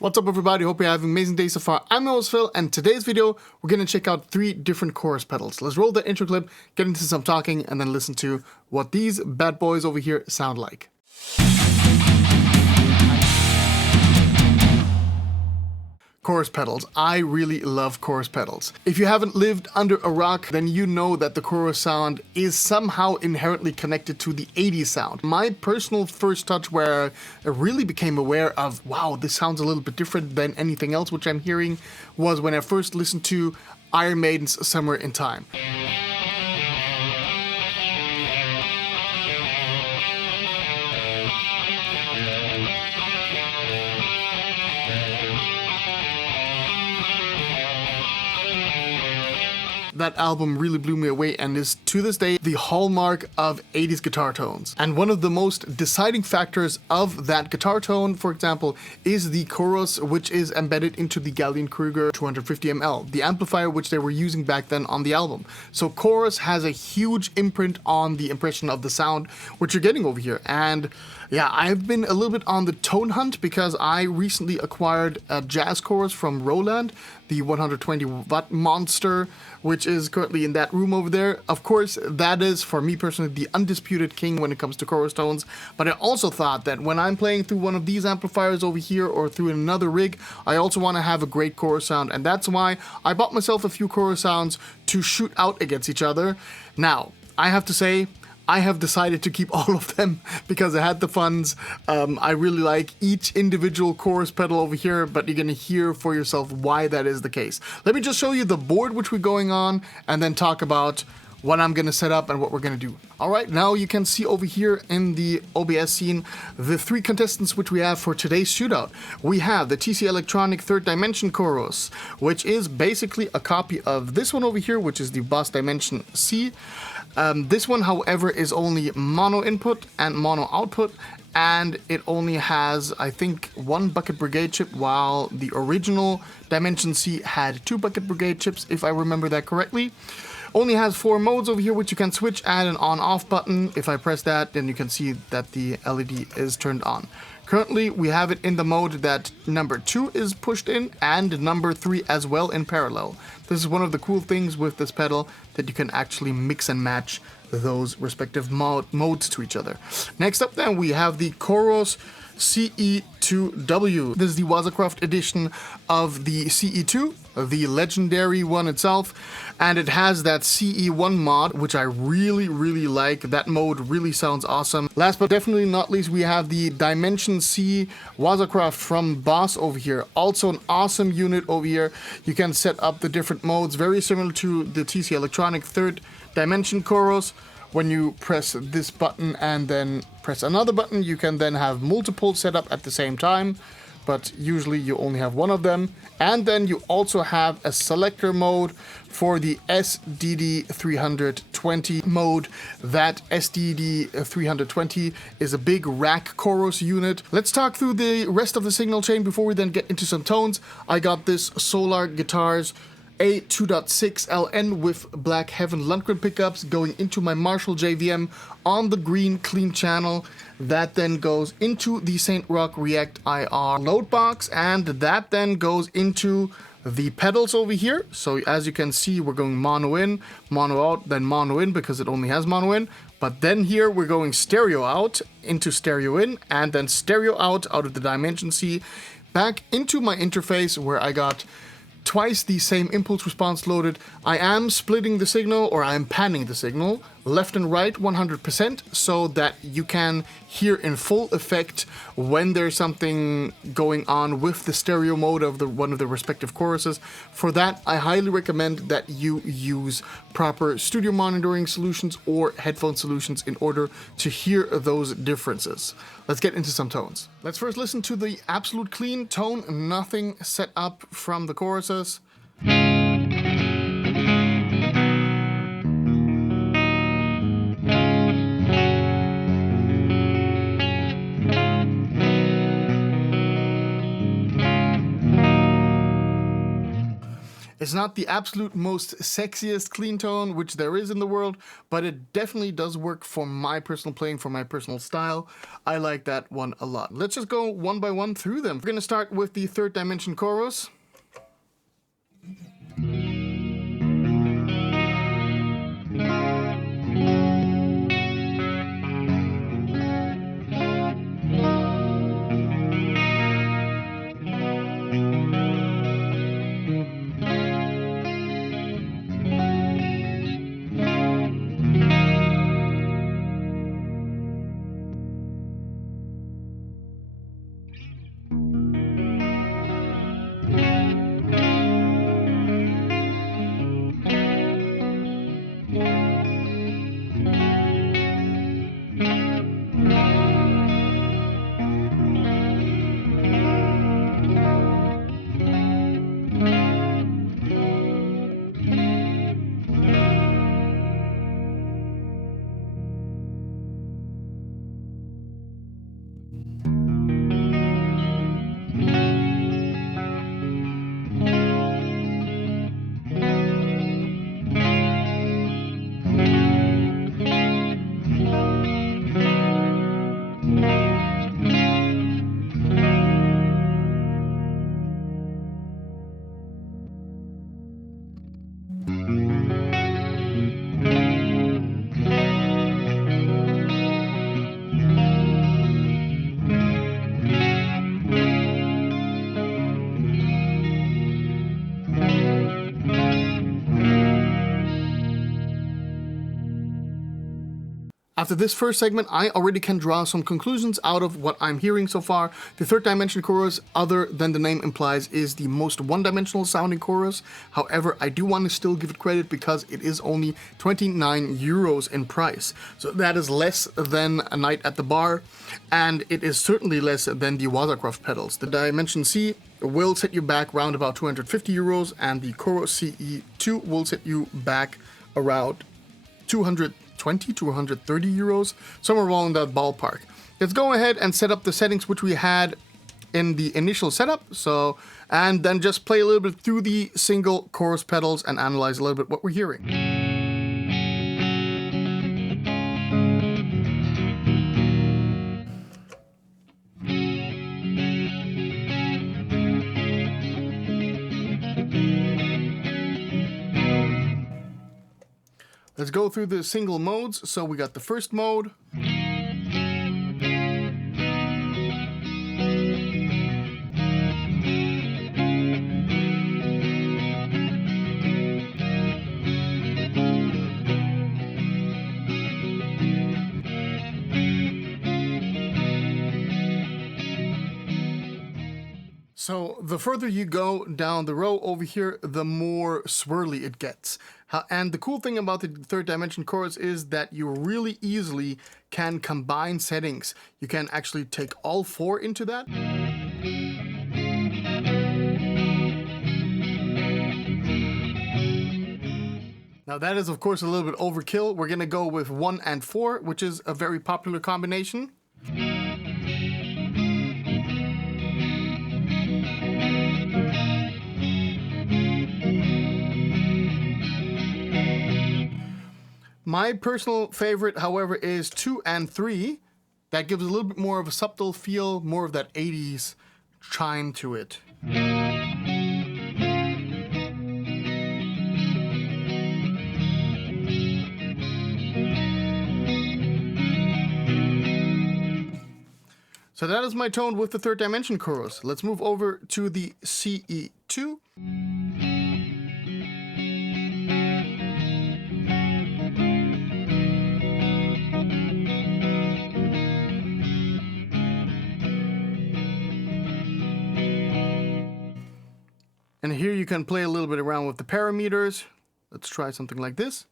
What's up everybody, hope you're having an amazing day so far. I'm your host Phil, and today's video, we're going to check out 3 different chorus pedals. Let's roll the intro clip, get into some talking, and then listen to what these bad boys over here sound like. Chorus pedals. I really love chorus pedals. If you haven't lived under a rock, then you know that the chorus sound is somehow inherently connected to the 80s sound. My personal first touch where I really became aware of, wow, this sounds a little bit different than anything else which I'm hearing, was when I first listened to Iron Maiden's Somewhere in Time. That album really blew me away and is to this day the hallmark of 80s guitar tones. And one of the most deciding factors of that guitar tone, for example, is the chorus, which is embedded into the Gallien-Krueger 250ml, the amplifier which they were using back then on the album. So chorus has a huge imprint on the impression of the sound which you're getting over here. And yeah, I've been a little bit on the tone hunt because I recently acquired a jazz chorus from Roland, the 120 watt monster, which is currently in that room over there. Of course, that is, for me personally, the undisputed king when it comes to chorus tones. But I also thought that when I'm playing through one of these amplifiers over here or through another rig, I also want to have a great chorus sound. And that's why I bought myself a few chorus sounds to shoot out against each other. Now, I have to say, I have decided to keep all of them because I had the funds. I really like each individual chorus pedal over here, but you're going to hear for yourself why that is the case. Let me just show you the board which we're going on and then talk about what I'm going to set up and what we're going to do. Alright, now you can see over here in the OBS scene the 3 contestants which we have for today's shootout. We have the TC Electronic Third Dimension chorus, which is basically a copy of this one over here, which is the Boss Dimension C. This one, however, is only mono input and mono output, and it only has, I think, 1 bucket brigade chip, while the original Dimension C had 2 bucket brigade chips, if I remember that correctly. Only has 4 modes over here, which you can switch, add an on-off button. If I press that, then you can see that the LED is turned on. Currently, we have it in the mode that number 2 is pushed in and number 3 as well in parallel. This is one of the cool things with this pedal, that you can actually mix and match those respective modes to each other. Next up then, we have the Chorus CE-2W. This is the Wazacraft edition of the CE2, the legendary one itself, and it has that CE1 mod, which I really like. That mode really sounds awesome. Last but definitely not least, we have the Dimension C Wazacraft from Boss over here. Also an awesome unit over here. You can set up the different modes, very similar to the TC Electronic Third Dimension chorus. When you press this button and then press another button, you can then have multiple set up at the same time, but usually you only have one of them. And then you also have a selector mode for the SDD320 mode. That SDD320 is a big rack chorus unit. Let's talk through the rest of the signal chain before we then get into some tones. I got this Solar Guitars a 2.6 LN with Black Heaven Lundgren pickups going into my Marshall JVM on the green clean channel. That then goes into the St. Rock React IR load box, and that then goes into the pedals over here. So as you can see, we're going mono in, mono out, then mono in because it only has mono in. But then here we're going stereo out into stereo in, and then stereo out of the Dimension C back into my interface where I got twice the same impulse response loaded. I am splitting the signal, or I am panning the signal left and right 100% so that you can hear in full effect when there's something going on with the stereo mode of one of the respective choruses. For that, I highly recommend that you use proper studio monitoring solutions or headphone solutions in order to hear those differences. Let's get into some tones. Let's first listen to the absolute clean tone, nothing set up from the choruses. It's not the absolute most sexiest clean tone, which there is in the world, but it definitely does work for my personal playing, for my personal style. I like that one a lot. Let's just go one by one through them. We're going to start with the third dimension chorus. After this first segment, I already can draw some conclusions out of what I'm hearing so far. The third dimension chorus, other than the name implies, is the most one-dimensional sounding chorus. However, I do want to still give it credit because it is only 29 euros in price. So that is less than a night at the bar, and it is certainly less than the Watercraft pedals. The Dimension C will set you back around about 250 euros, and the Chorus CE-2 will set you back around 220 to 130 euros, somewhere around that ballpark. Let's go ahead and set up the settings which we had in the initial setup, and then just play a little bit through the single chorus pedals and analyze a little bit what we're hearing. Let's go through the single modes. So we got the first mode. So the further you go down the row over here, the more swirly it gets. And the cool thing about the third dimension chorus is that you really easily can combine settings. You can actually take all four into that. Now that is of course a little bit overkill. We're gonna go with 1 and 4, which is a very popular combination. My personal favorite, however, is 2 and 3. That gives a little bit more of a subtle feel, more of that 80s chime to it. So that is my tone with the third dimension chorus. Let's move over to the CE-2. And here you can play a little bit around with the parameters. Let's try something like this.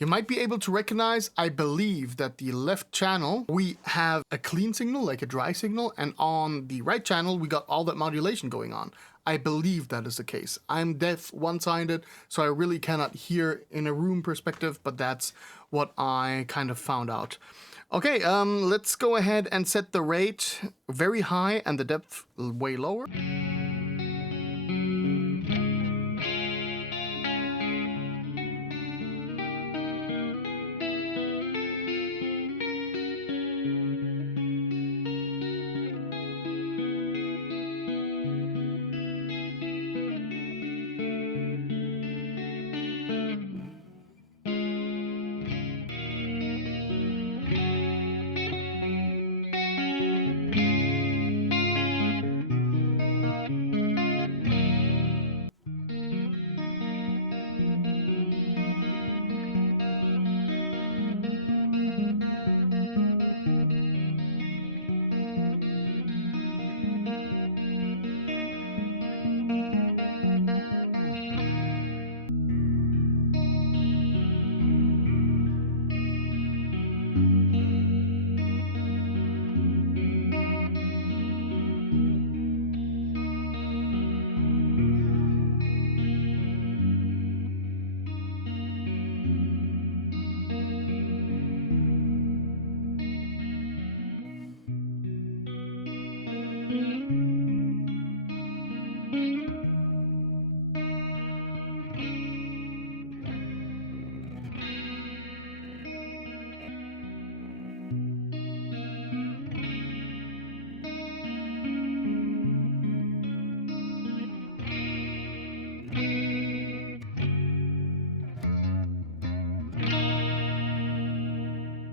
You might be able to recognize, I believe, that the left channel, we have a clean signal, like a dry signal, and on the right channel, we got all that modulation going on. I believe that is the case. I'm deaf one-sided, so I really cannot hear in a room perspective, but that's what I kind of found out. Okay, let's go ahead and set the rate very high and the depth way lower.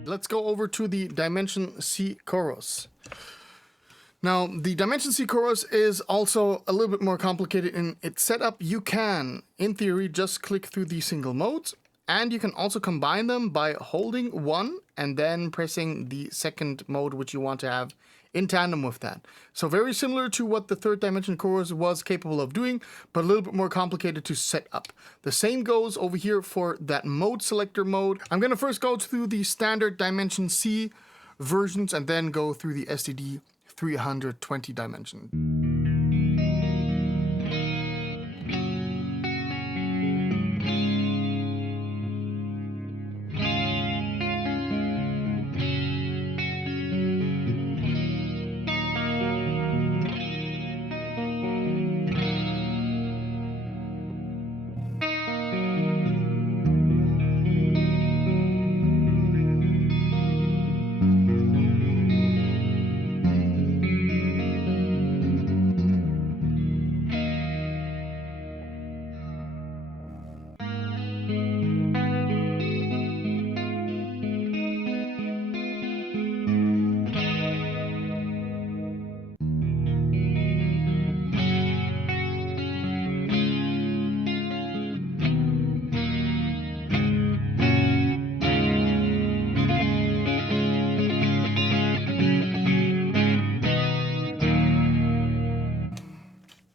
Let's go over to the Dimension C chorus. Now, the Dimension C chorus is also a little bit more complicated in its setup. You can, in theory, just click through the single modes, and you can also combine them by holding one and then pressing the second mode which you want to have in tandem with that. So very similar to what the third dimension chorus was capable of doing, but a little bit more complicated to set up. The same goes over here for that mode selector mode. I'm going to first go through the standard Dimension C versions and then go through the STD 320 dimension.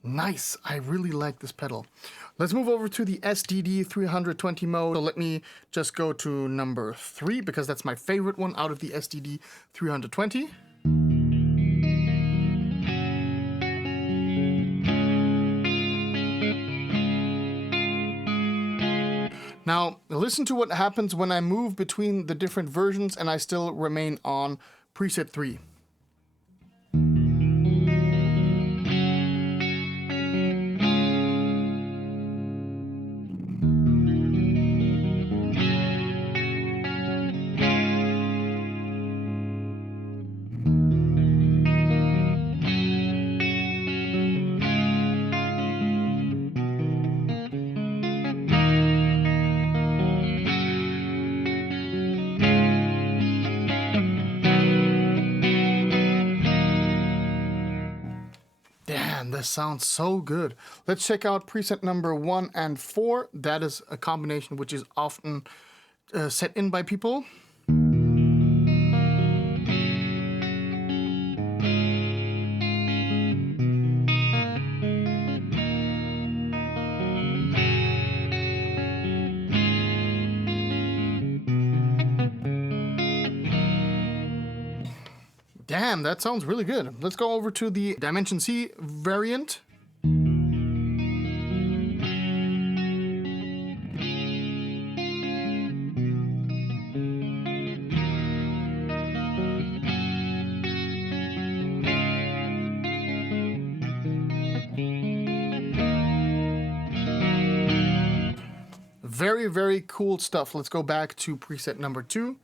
Nice, I really like this pedal. Let's move over to the STD 320 mode. So let me just go to number 3 because that's my favorite one out of the STD 320. Now, listen to what happens when I move between the different versions and I still remain on preset 3. This sounds so good. Let's check out preset number 1 and 4. That is a combination which is often set in by people. Damn, that sounds really good. Let's go over to the Dimension C variant. Very, very cool stuff. Let's go back to preset number 2.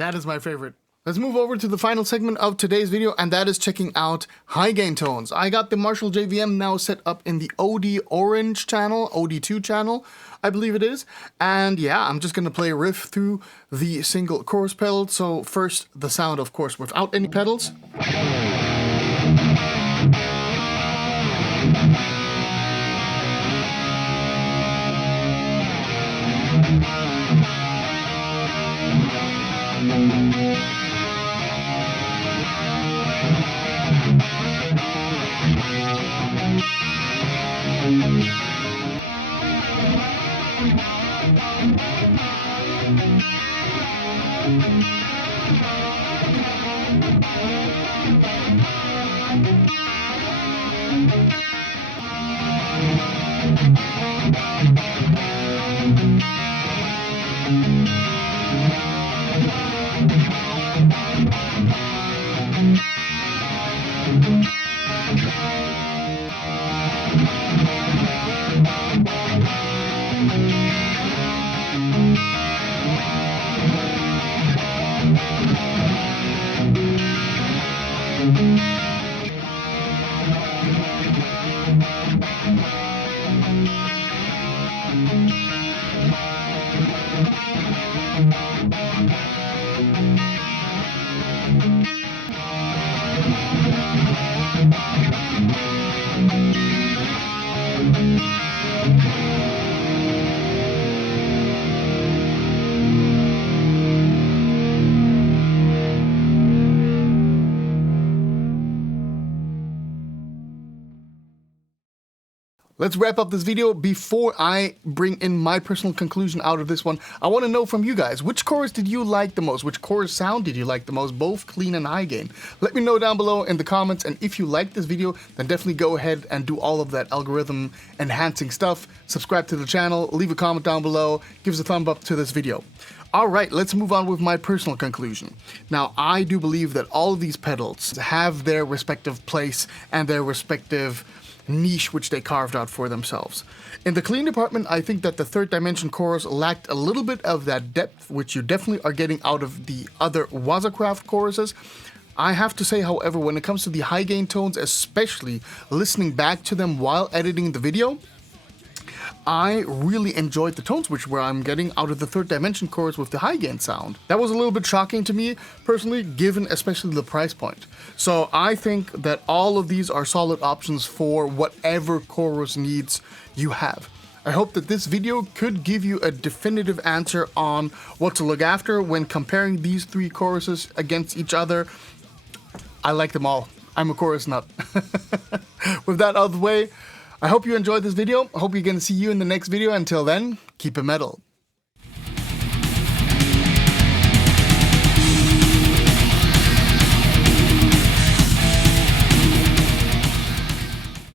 That is my favorite. Let's move over to the final segment of today's video, and that is checking out high gain tones. I got the Marshall JVM now set up in the OD Orange channel, OD2 channel, I believe it is. And yeah, I'm just gonna play a riff through the single chorus pedal. So first, the sound, of course, without any pedals. Let's wrap up this video. Before I bring in my personal conclusion out of this one, I want to know from you guys, which chorus did you like the most? Which chorus sound did you like the most? Both clean and high gain. Let me know down below in the comments, and if you like this video, then definitely go ahead and do all of that algorithm enhancing stuff. Subscribe to the channel, leave a comment down below, give us a thumb up to this video. Alright, let's move on with my personal conclusion. Now, I do believe that all of these pedals have their respective place and their respective niche which they carved out for themselves. In the clean department, I think that the Third Dimension chorus lacked a little bit of that depth, which you definitely are getting out of the other Wazacraft choruses. I have to say, however, when it comes to the high gain tones, especially listening back to them while editing the video, I really enjoyed the tones which I'm getting out of the Third Dimension chorus with the high gain sound. That was a little bit shocking to me, personally, given especially the price point. So I think that all of these are solid options for whatever chorus needs you have. I hope that this video could give you a definitive answer on what to look after when comparing these three choruses against each other. I like them all. I'm a chorus nut. With that out of the way, I hope you enjoyed this video. I hope we're going to see you in the next video. Until then, keep it metal.